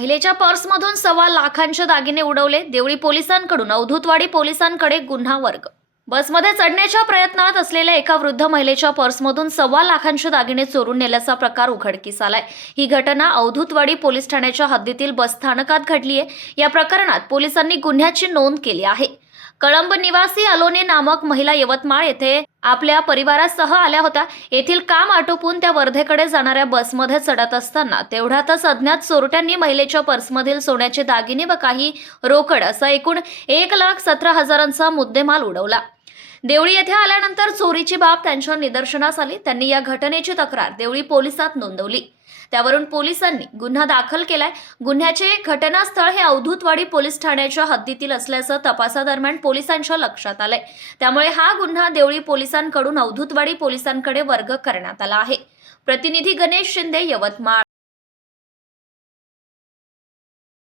महिलेच्या पर्समधून 1.25 लाखांचे दागिने उडवले. देवळी पोलिसांकडून अवधूतवाडी पोलिसांकडे गुन्हा वर्ग. बसमध्ये चढण्याच्या प्रयत्नात असलेल्या एका वृद्ध महिलेच्या पर्समधून 1.25 लाखांचे दागिने चोरून नेल्याचा प्रकार उघडकीस आलाय. ही घटना अवधूतवाडी पोलीस ठाण्याच्या हद्दीतील बस स्थानकात घडली आहे. या प्रकरणात पोलिसांनी गुन्ह्याची नोंद केली आहे. कळंब निवासी अलोने नामक महिला यवतमाळ येथे आपल्या परिवारासह आल्या होत्या. येथील काम आटोपून त्या वर्धेकडे जाणाऱ्या बसमध्ये चढत असताना तेवढ्यातच अज्ञात चोरट्यांनी महिलेच्या पर्समधील सोन्याचे दागिने व काही रोकड असा एकूण 1,17,000चा मुद्देमाल उडवला. देवळी येथे आल्यानंतर चोरीची बाब त्यांच्या निदर्शनास आली. त्यांनी या घटनेची तक्रार देवळी पोलिसात नोंदवली. त्यावरून पोलिसांनी गुन्हा दाखल केलाय. गुन्ह्याचे घटनास्थळ हे अवधूतवाडी पोलीस ठाण्याच्या हद्दीतील असल्याचं तपासादरम्यान पोलिसांच्या लक्षात आलंय. त्यामुळे हा गुन्हा देवळी पोलिसांकडून अवधूतवाडी पोलिसांकडे वर्ग करण्यात आला आहे. प्रतिनिधी गणेश शिंदे, यवतमाळ.